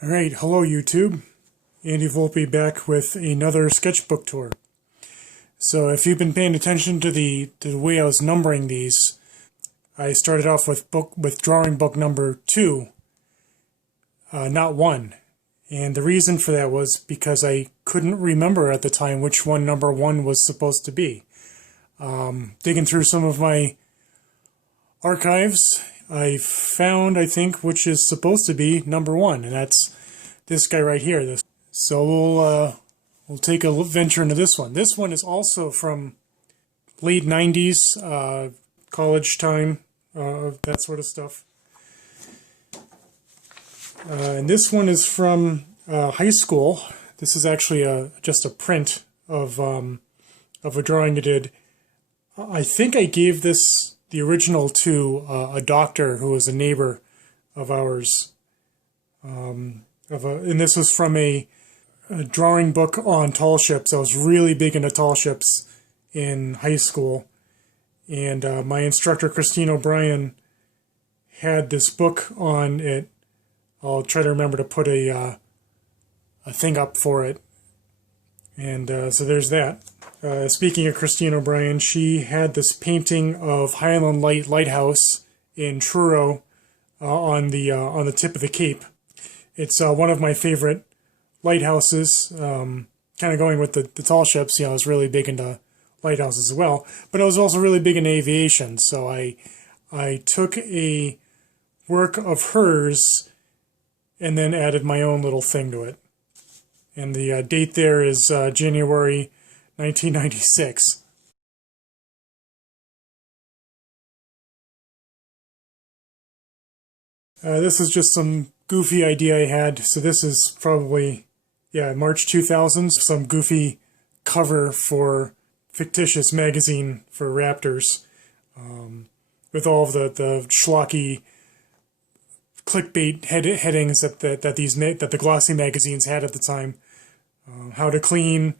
Alright, hello YouTube. Andy Volpe back with another sketchbook tour. So if you've been paying attention to the way I was numbering these, I started off with drawing book number 2, not 1. And the reason for that was because I couldn't remember at the time which one number 1 was supposed to be. Digging through some of my archives, I found, I think, which is supposed to be number 1, and that's this guy right here. So we'll take a venture into this one. This one is also from late 90s, college time, that sort of stuff. And this one is from high school. This is actually just a print of a drawing I did. I think I gave the original to a doctor who was a neighbor of ours. And this was from a drawing book on tall ships. I was really big into tall ships in high school. And my instructor, Christine O'Brien, had this book on it. I'll try to remember to put a thing up for it. And so there's that. Speaking of Christine O'Brien, she had this painting of Highland Lighthouse in Truro on the tip of the Cape. It's one of my favorite lighthouses. Kind of going with the tall ships, I was really big into lighthouses as well. But I was also really big in aviation, so I took a work of hers and then added my own little thing to it. And the date there is January 1996. This is just some goofy idea I had. So this is probably, March 2000s. Some goofy cover for fictitious magazine for Raptors, with all of the schlocky clickbait headings that the glossy magazines had at the time. How to clean,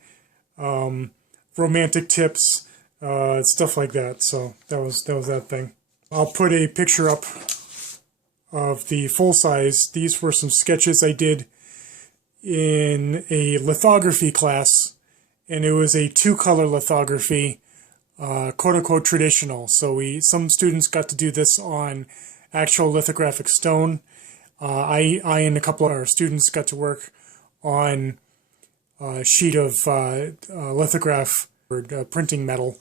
romantic tips, stuff like that. So that was that thing. I'll put a picture up of the full size. These were some sketches I did in a lithography class, and it was a 2-color lithography, quote unquote traditional. So some students got to do this on actual lithographic stone. I and a couple of our students got to work on a sheet of lithograph or printing metal.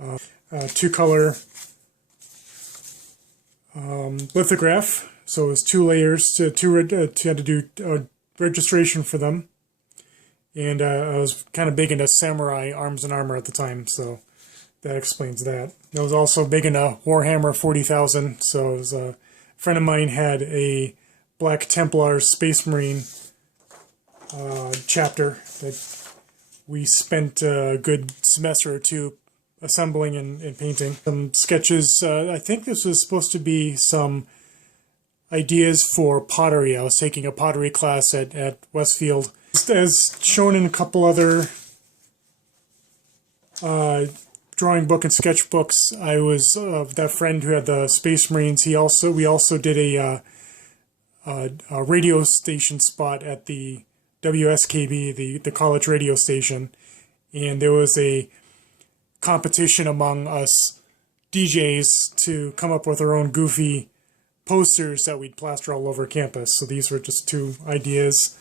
2-color lithograph, so it was 2 layers. You had to do registration for them, and I was kind of big into samurai arms and armor at the time, so that explains that. I was also big into Warhammer 40,000, so it was a friend of mine had a Black Templar Space Marine chapter that we spent a good semester or 2 assembling and painting. Some sketches. I think this was supposed to be some ideas for pottery. I was taking a pottery class at Westfield. As shown in a couple other drawing book and sketchbooks, I was that friend who had the Space Marines. We also did a radio station spot at the WSKB, the college radio station, and there was a competition among us DJs to come up with our own goofy posters that we'd plaster all over campus. So these were just 2 ideas.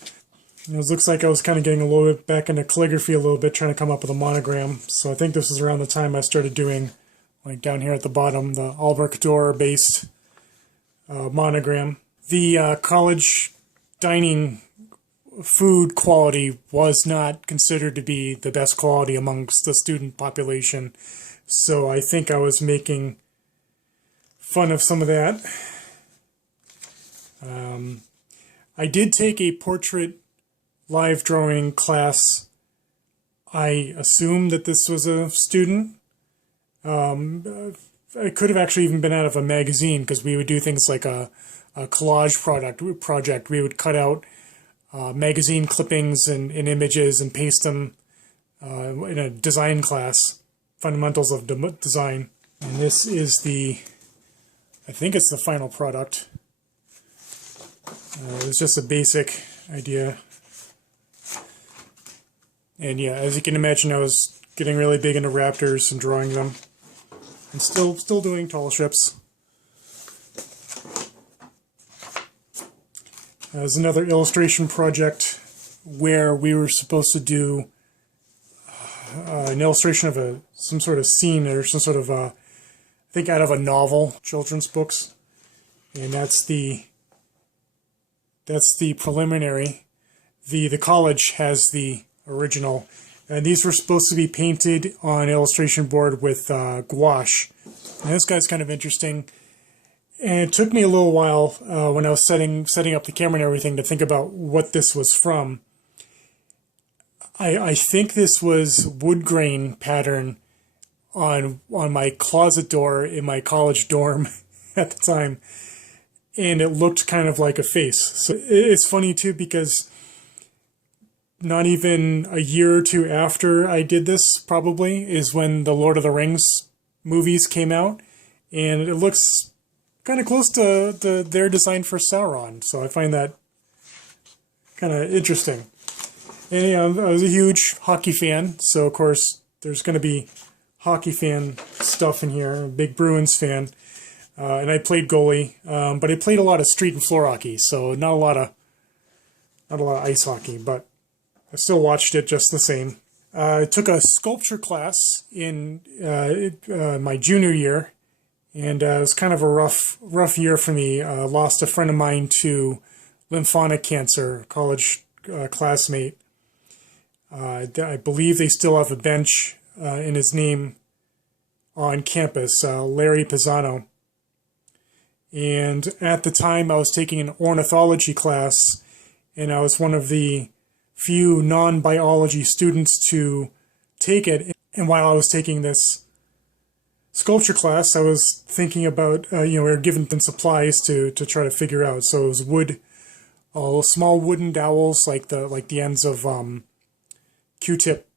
It looks like I was kind of getting a little bit back into calligraphy a little bit, trying to come up with a monogram. So I think this was around the time I started doing, like down here at the bottom, the Albrecht Dürer based monogram. The college dining food quality was not considered to be the best quality amongst the student population, so I think I was making fun of some of that. I did take a portrait live drawing class. I assumed that this was a student. It could have actually even been out of a magazine, because we would do things like a collage project. We would cut out magazine clippings and images and paste them in a design class, fundamentals of design. And this is I think it's the final product. It was just a basic idea. And yeah, as you can imagine, I was getting really big into raptors and drawing them. And still doing tall ships. There's another illustration project where we were supposed to do an illustration of some sort of scene or some sort of, I think out of a novel, children's books. And that's the preliminary. The college has the original. And these were supposed to be painted on illustration board with gouache. And this guy's kind of interesting. And it took me a little while when I was setting up the camera and everything to think about what this was from. I think this was wood grain pattern on my closet door in my college dorm at the time. And it looked kind of like a face. So it's funny too because not even a year or two after I did this, probably, is when the Lord of the Rings movies came out. And it looks kind of close to their design for Sauron. So I find that kind of interesting. And yeah, I was a huge hockey fan. So, of course, there's going to be hockey fan stuff in here. I'm a big Bruins fan. And I played goalie. But I played a lot of street and floor hockey. So not a lot of ice hockey. But I still watched it just the same. I took a sculpture class in my junior year, and it was kind of a rough year for me. I lost a friend of mine to lymphoma cancer, a college classmate. I believe they still have a bench in his name on campus, Larry Pizzano. And at the time, I was taking an ornithology class, and I was one of the few non-biology students to take it. And while I was taking this sculpture class, I was thinking about, we were given some supplies to try to figure out. So it was wood, small wooden dowels, like the ends of Q-tip,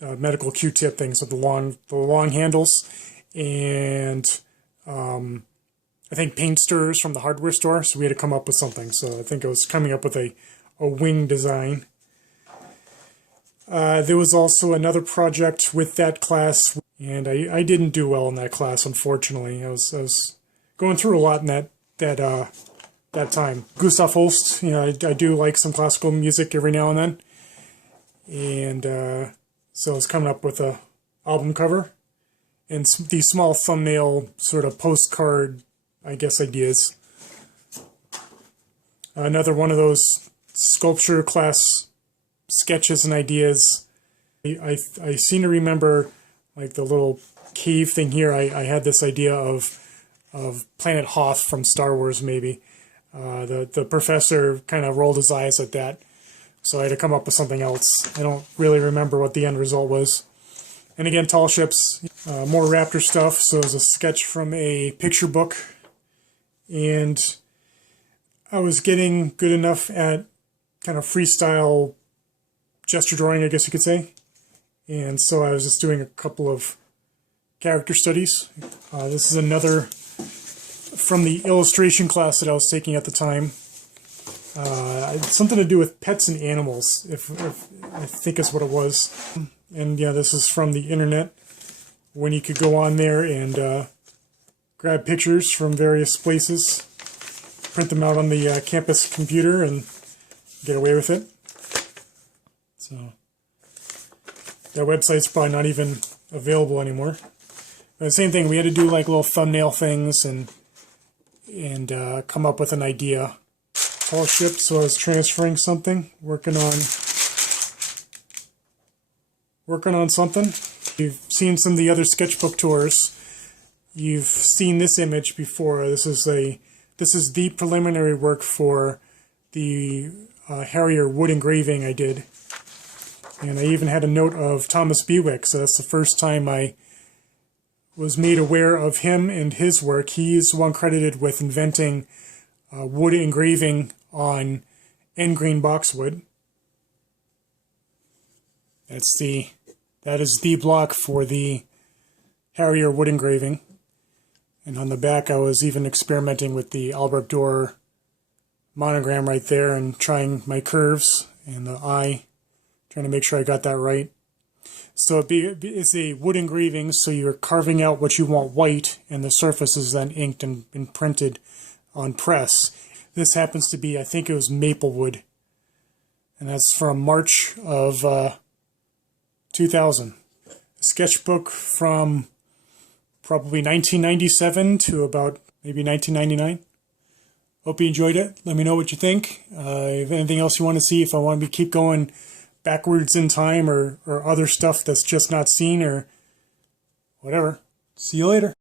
medical Q-tip things with the long handles, and I think paint stirrers from the hardware store. So we had to come up with something. So I think I was coming up with a wing design. There was also another project with that class, and I didn't do well in that class, unfortunately. I was going through a lot in that time. Gustav Holst, I do like some classical music every now and then, and so I was coming up with a album cover and these small thumbnail sort of postcard, I guess, ideas. Another one of those sculpture class sketches and ideas. I seem to remember, like, the little cave thing here. I had this idea of Planet Hoth from Star Wars, maybe. The professor kind of rolled his eyes at that, so I had to come up with something else. I don't really remember what the end result was. And again, tall ships, more raptor stuff. So it was a sketch from a picture book, and I was getting good enough at kind of freestyle gesture drawing, I guess you could say. And so I was just doing a couple of character studies. This is another from the illustration class that I was taking at the time. Something to do with pets and animals, if I think is what it was. And yeah, this is from the internet, when you could go on there and grab pictures from various places, print them out on the campus computer, and get away with it. So that website's probably not even available anymore. But the same thing, we had to do like little thumbnail things and come up with an idea. Tall ship, so I was transferring something, working on something. You've seen some of the other sketchbook tours. You've seen this image before. This is the preliminary work for the Harrier wood engraving I did. And I even had a note of Thomas Bewick, so that's the first time I was made aware of him and his work. He's the one credited with inventing wood engraving on end grain boxwood. That is the block for the Harrier wood engraving. And on the back, I was even experimenting with the Albrecht Dürer monogram right there and trying my curves and the eye, trying to make sure I got that right. So it's a wood engraving, so you're carving out what you want white, and the surface is then inked and printed on press. This happens to be, I think it was maple wood, and that's from March of 2000. A sketchbook from probably 1997 to about maybe 1999. Hope you enjoyed it. Let me know what you think. If anything else you want to see, if I want to keep going backwards in time or other stuff that's just not seen or whatever. See you later.